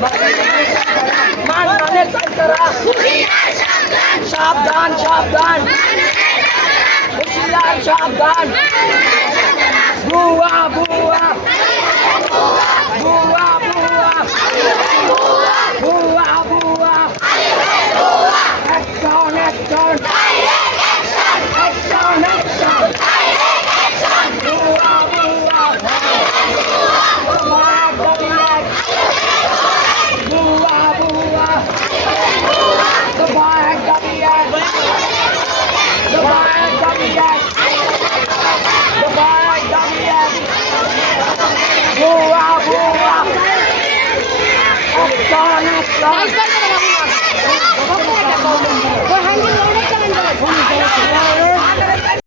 মানের চাইতারা সাবধান সাবধান হুঁশিয়ার সাবধান বুয়া বুয়া বুয়া বুয়া বুয়া বুয়া একজন একজন একজন একজন বুয়া বুয়া তোমার দাবি এক বুয়া বুয়া তোমার দাবি এক তোমার দাবি এক তোমার দাবি এক বুয়া বুয়া একজন একজন